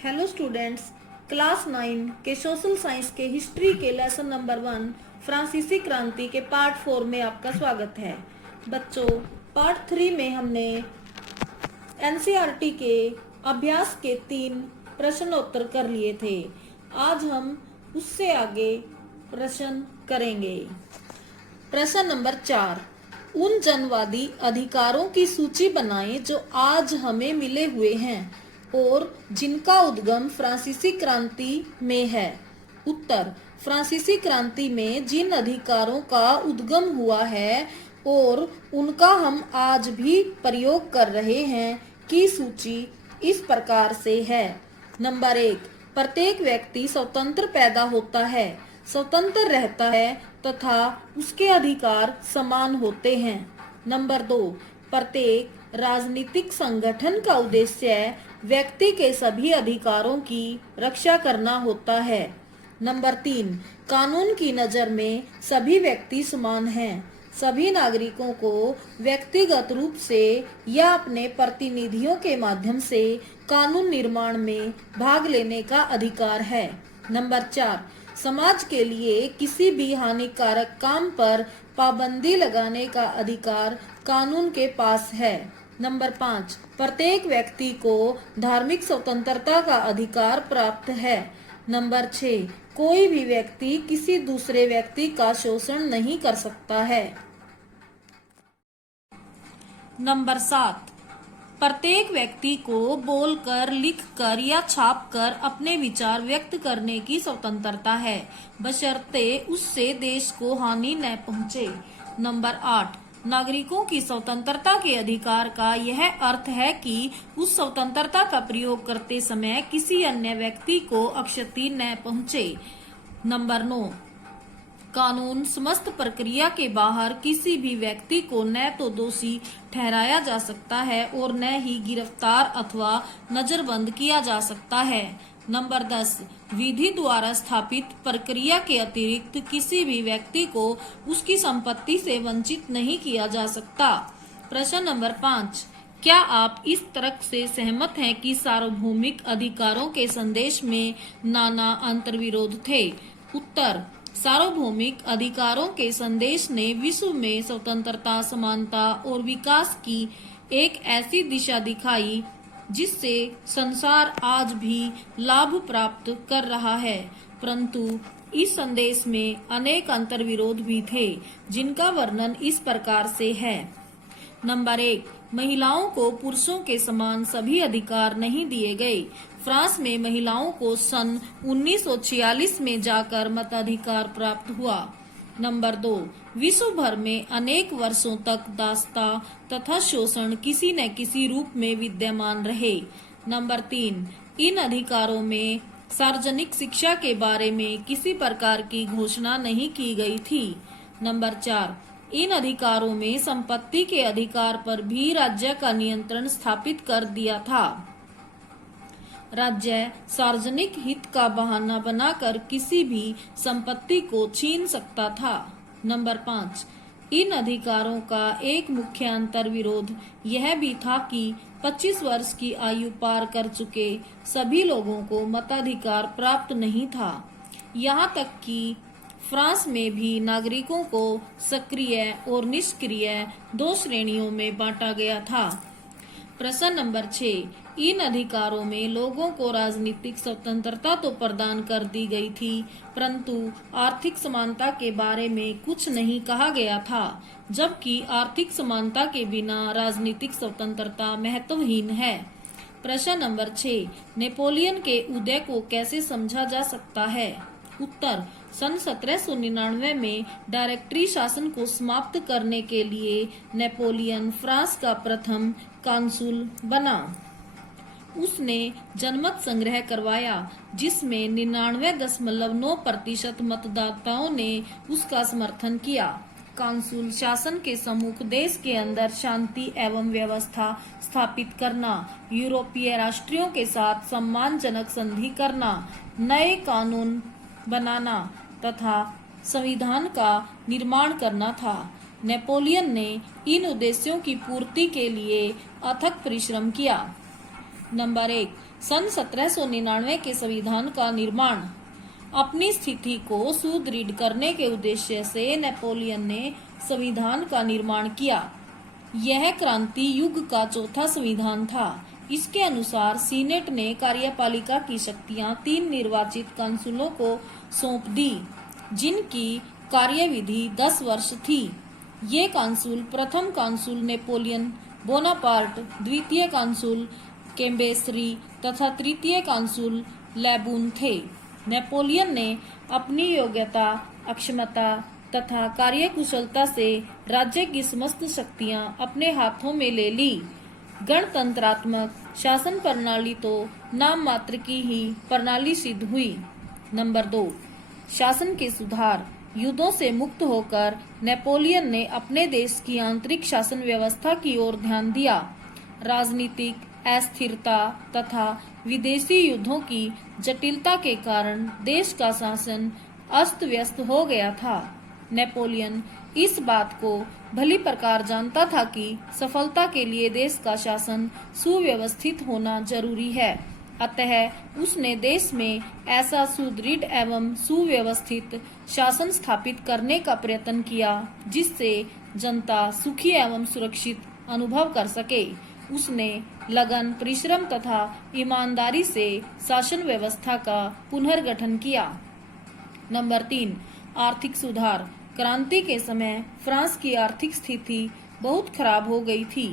Hello students, class 9 के social science के history के लेसन नंबर 1 फ्रांसीसी क्रांति के पार्ट 4 में आपका स्वागत है। बच्चों, पार्ट 3 में हमने एनसीईआरटी के अभ्यास के 3 प्रश्नोत्तर कर लिए थे। आज हम उससे आगे प्रश्न करेंगे। प्रश्न नंबर 4, उन जनवादी अधिकारों की सूची बनाएं जो आज हमें मिले हुए हैं और जिनका उद्गम फ्रांसीसी क्रांति में है। उत्तर, फ्रांसीसी क्रांति में जिन अधिकारों का उद्गम हुआ है और उनका हम आज भी प्रयोग कर रहे हैं की सूची इस प्रकार से है। नंबर 1, प्रत्येक व्यक्ति स्वतंत्र पैदा होता है, स्वतंत्र रहता है तथा उसके अधिकार समान होते हैं। नंबर 2, प्रत्येक राजनीतिक संगठन का उद्देश्य व्यक्ति के सभी अधिकारों की रक्षा करना होता है। नंबर 3, कानून की नज़र में सभी व्यक्ति समान हैं। सभी नागरिकों को व्यक्तिगत रूप से या अपने प्रतिनिधियों के माध्यम से कानून निर्माण में भाग लेने का अधिकार है। नंबर 4, समाज के लिए किसी भी हानिकारक काम पर पाबंदी लगाने का अधिकार कानून के पास है। नंबर 5, प्रत्येक व्यक्ति को धार्मिक स्वतंत्रता का अधिकार प्राप्त है। नंबर 6, कोई भी व्यक्ति किसी दूसरे व्यक्ति का शोषण नहीं कर सकता है। नंबर 7, प्रत्येक व्यक्ति को बोलकर, लिखकर या छापकर अपने विचार व्यक्त करने की स्वतंत्रता है, बशर्ते उससे देश को हानि न पहुंचे। नंबर 8, नागरिकों की स्वतंत्रता के अधिकार का यह अर्थ है कि उस स्वतंत्रता का प्रयोग करते समय किसी अन्य व्यक्ति को अक्षति न पहुंचे। नंबर 9, कानून समस्त प्रक्रिया के बाहर किसी भी व्यक्ति को न तो दोषी ठहराया जा सकता है और न ही गिरफ्तार अथवा नजरबंद किया जा सकता है। नंबर 10, विधि द्वारा स्थापित प्रक्रिया के अतिरिक्त किसी भी व्यक्ति को उसकी संपत्ति से वंचित नहीं किया जा सकता। प्रश्न नंबर 5, क्या आप इस तर्क से सहमत हैं कि सार्वभौमिक अधिकारों के संदेश में नाना अंतर्विरोध थे? उत्तर, सार्वभौमिक अधिकारों के संदेश ने विश्व में स्वतंत्रता, समानता और विकास की एक ऐसी दिशा दिखाई जिससे संसार आज भी लाभ प्राप्त कर रहा है, परंतु इस संदेश में अनेक अंतर्विरोध भी थे जिनका वर्णन इस प्रकार से है। नंबर 1, महिलाओं को पुरुषों के समान सभी अधिकार नहीं दिए गए। फ्रांस में महिलाओं को सन 1946 में जाकर मताधिकार प्राप्त हुआ। नंबर 2, विश्व भर में अनेक वर्षों तक दासता तथा शोषण किसी न किसी रूप में विद्यमान रहे। नंबर 3, इन अधिकारों में सार्वजनिक शिक्षा के बारे में किसी प्रकार की घोषणा नहीं की गई थी। नंबर 4, इन अधिकारों में संपत्ति के अधिकार पर भी राज्य का नियंत्रण स्थापित कर दिया था। राज्य सार्वजनिक हित का बहाना बनाकर किसी भी संपत्ति को छीन सकता था। नंबर 5, इन अधिकारों का एक मुख्य अंतर्विरोध यह भी था कि 25 वर्ष की आयु पार कर चुके सभी लोगों को मताधिकार प्राप्त नहीं था। यहाँ तक कि फ्रांस में भी नागरिकों को सक्रिय और निष्क्रिय 2 श्रेणियों में बांटा गया था। प्रश्न नंबर 6, इन अधिकारों में लोगों को राजनीतिक स्वतंत्रता तो प्रदान कर दी गई थी, परंतु आर्थिक समानता के बारे में कुछ नहीं कहा गया था, जबकि आर्थिक समानता के बिना राजनीतिक स्वतंत्रता महत्वहीन है। प्रश्न नंबर 6, नेपोलियन के उदय को कैसे समझा जा सकता है? उत्तर, सन 1799 में डायरेक्टरी शासन को समाप्त करने के लिए नेपोलियन फ्रांस का प्रथम कांसुल बना। उसने जनमत संग्रह करवाया जिसमें 99.9% मतदाताओं ने उसका समर्थन किया। कांसुल शासन के सम्मुख देश के अंदर शांति एवं व्यवस्था स्थापित करना, यूरोपीय राष्ट्रों के साथ सम्मानजनक संधि करना, नए कानून बनाना तथा संविधान का निर्माण करना था। नेपोलियन ने इन उद्देश्यों की पूर्ति के लिए अथक परिश्रम किया। नंबर 1, सन 1799 के संविधान का निर्माण। अपनी स्थिति को सुदृढ़ करने के उद्देश्य से नेपोलियन ने संविधान का निर्माण किया। यह क्रांति युग का चौथा संविधान था। इसके अनुसार सीनेट ने कार्यपालिका की शक्तियां 3 निर्वाचित काउंसिलों को सौंप दी, जिनकी कार्यविधि 10 वर्ष थी। ये काउंसिल प्रथम काउंसिल नेपोलियन बोनापार्ट, द्वितीय काउंसिल कैम्बेसरी तथा तृतीय काउंसिल लेबून थे। नेपोलियन ने अपनी योग्यता, अक्षमता तथा कार्यकुशलता से राज्य की समस्त शक्तियां अपने हाथों में ले ली। गणतंत्रात्मक शासन प्रणाली तो नाम मात्र की ही प्रणाली सिद्ध हुई। नंबर 2, शासन के सुधार। युद्धों से मुक्त होकर नेपोलियन ने अपने देश की आंतरिक शासन व्यवस्था की ओर ध्यान दिया। राजनीतिक अस्थिरता तथा विदेशी युद्धों की जटिलता के कारण देश का शासन अस्त व्यस्त हो गया था। नेपोलियन इस बात को भली प्रकार जानता था कि सफलता के लिए देश का शासन सुव्यवस्थित होना जरूरी है। अतः उसने देश में ऐसा सुदृढ़ एवं सुव्यवस्थित शासन स्थापित करने का प्रयत्न किया, जिससे जनता सुखी एवं सुरक्षित अनुभव कर सके। उसने लगन, परिश्रम तथा ईमानदारी से शासन व्यवस्था का पुनर्गठन किया। नंबर 3, आर्थिक सुधार। क्रांति के समय फ्रांस की आर्थिक स्थिति बहुत खराब हो गई थी।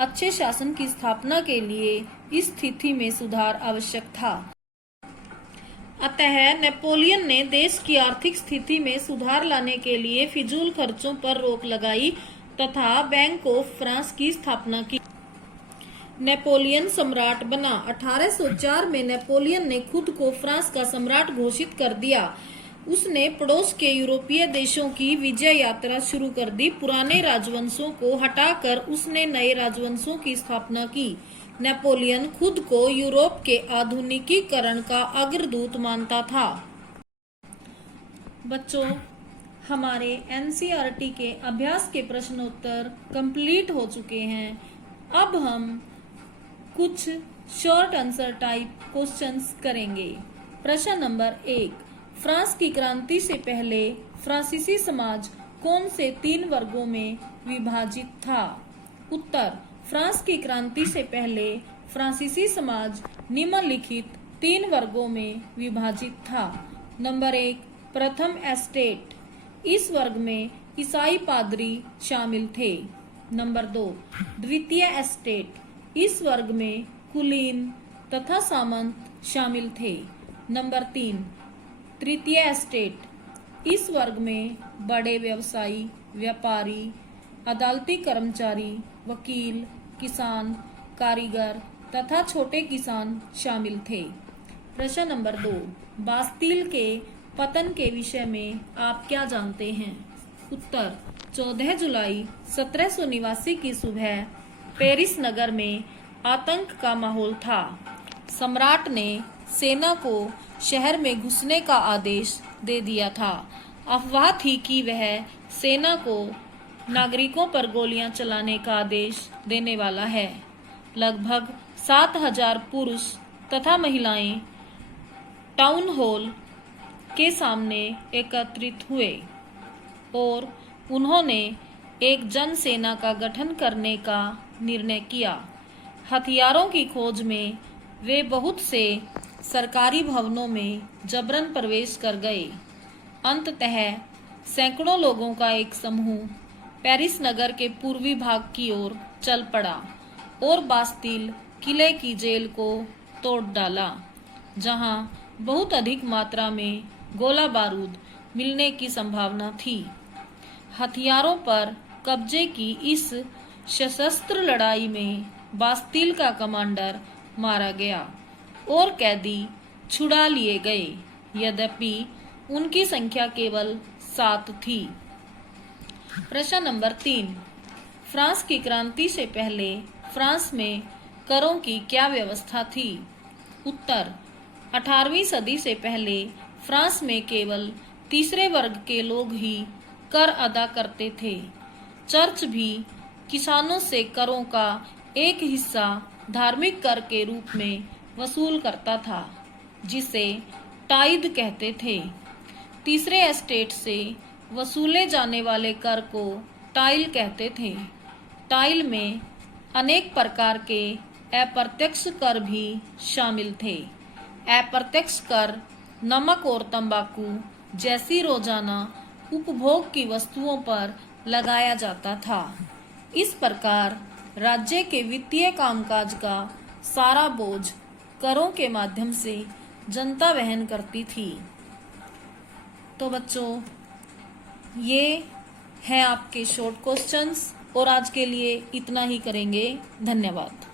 अच्छे शासन की स्थापना के लिए इस स्थिति में सुधार आवश्यक था। अतः नेपोलियन ने देश की आर्थिक स्थिति में सुधार लाने के लिए फिजूल खर्चों पर रोक लगाई तथा बैंक ऑफ फ्रांस की स्थापना की। नेपोलियन सम्राट बना। 1804 में नेपोलियन ने खुद को फ्रांस का सम्राट घोषित कर दिया। उसने पड़ोस के यूरोपीय देशों की विजय यात्रा शुरू कर दी। पुराने राजवंशों को हटाकर उसने नए राजवंशों की स्थापना की। नेपोलियन खुद को यूरोप के आधुनिकीकरण का अग्रदूत मानता था। बच्चों, हमारे एनसीईआरटी के अभ्यास के प्रश्नोत्तर कंप्लीट हो चुके हैं। अब हम कुछ शॉर्ट आंसर टाइप क्वेश्चंस करेंगे। प्रश्न नंबर 1, फ्रांस की क्रांति से पहले फ्रांसीसी समाज कौन से 3 वर्गों में विभाजित था? उत्तर, फ्रांस की क्रांति से पहले फ्रांसीसी समाज निम्नलिखित 3 वर्गों में विभाजित था। नंबर 1, प्रथम एस्टेट। इस वर्ग में ईसाई पादरी शामिल थे। नंबर 2, द्वितीय एस्टेट। इस वर्ग में कुलीन तथा सामंत शामिल थे। नंबर 3, तृतीय एस्टेट। इस वर्ग में बड़े व्यवसायी, व्यापारी, अदालती कर्मचारी, वकील, किसान, कारीगर तथा छोटे किसान शामिल थे। प्रश्न नंबर 2, बास्तील के पतन के विषय में आप क्या जानते हैं? उत्तर, 14 जुलाई 1789 की सुबह पेरिस नगर में आतंक का माहौल था। सम्राट ने सेना को शहर में घुसने का आदेश दे दिया था। अफवाह थी कि वह सेना को नागरिकों पर गोलियां चलाने का आदेश देने वाला है। लगभग 7000 पुरुष तथा महिलाएं टाउन हॉल के सामने एकत्रित हुए और उन्होंने एक जन सेना का गठन करने का निर्णय किया। हथियारों की खोज में वे बहुत से सरकारी भवनों में जबरन प्रवेश कर गए। अंततः सैकड़ों लोगों का एक समूह पेरिस नगर के पूर्वी भाग की ओर चल पड़ा और बास्तील किले की जेल को तोड़ डाला, जहां बहुत अधिक मात्रा में गोला बारूद मिलने की संभावना थी। हथियारों पर कब्जे की इस सशस्त्र लड़ाई में बास्तील का कमांडर मारा गया और कैदी छुड़ा लिए गए। यद्यपि उनकी संख्या केवल 7 थी। प्रश्न नंबर 3, फ्रांस की क्रांति से पहले फ्रांस में करों की क्या व्यवस्था थी? उत्तर, 18वीं सदी से पहले फ्रांस में केवल तीसरे वर्ग के लोग ही कर अदा करते थे। चर्च भी किसानों से करों का एक हिस्सा धार्मिक कर के रूप में वसूल करता था, जिसे टाइद कहते थे। तीसरे एस्टेट से वसूले जाने वाले कर को टाइल कहते थे। टाइल में अनेक प्रकार के अप्रत्यक्ष कर भी शामिल थे। अप्रत्यक्ष कर नमक और तंबाकू जैसी रोजाना उपभोग की वस्तुओं पर लगाया जाता था। इस प्रकार राज्य के वित्तीय कामकाज का सारा बोझ करों के माध्यम से जनता वहन करती थी। तो बच्चों, ये हैं आपके शॉर्ट क्वेश्चंस और आज के लिए इतना ही करेंगे। धन्यवाद।